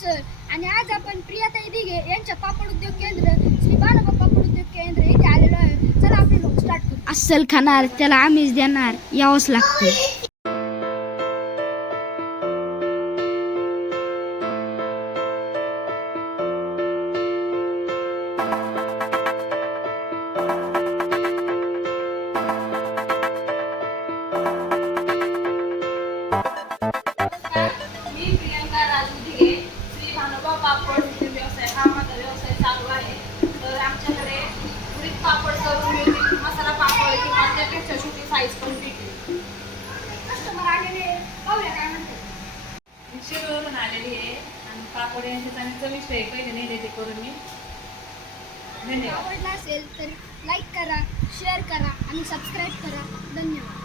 Sir आणि आज आपण प्रियाताई दिघे यांच्या पापड उद्योग केंद्र श्री बाणोबा पापड उद्योग केंद्र इथे आलेलो आहे. चला आपले लोक स्टार्ट करू. अस्सल खाणार त्याला आम्हीच देणार, यावंच लागतं. मी प्रियंका राजू दिघे. श्री भानोबा पापड व्यवसाय हा माझा व्यवसाय चालू आहे. तर आमच्याकडे उडीद पापड करून मिळतील, मसाला पापड किंवा त्यापेक्षा छोटी साईज पण भेटेल. कस्टमर आलेले पाहूया काय म्हणतात. मी शिरोवरून आलेली आहे आणि पापड यांचे चांगले चविष्ट आहे. पहिले नेले ते करून मी. धन्यवाद. आवडला असेल तर लाईक करा, शेअर करा आणि सबस्क्राईब करा. धन्यवाद.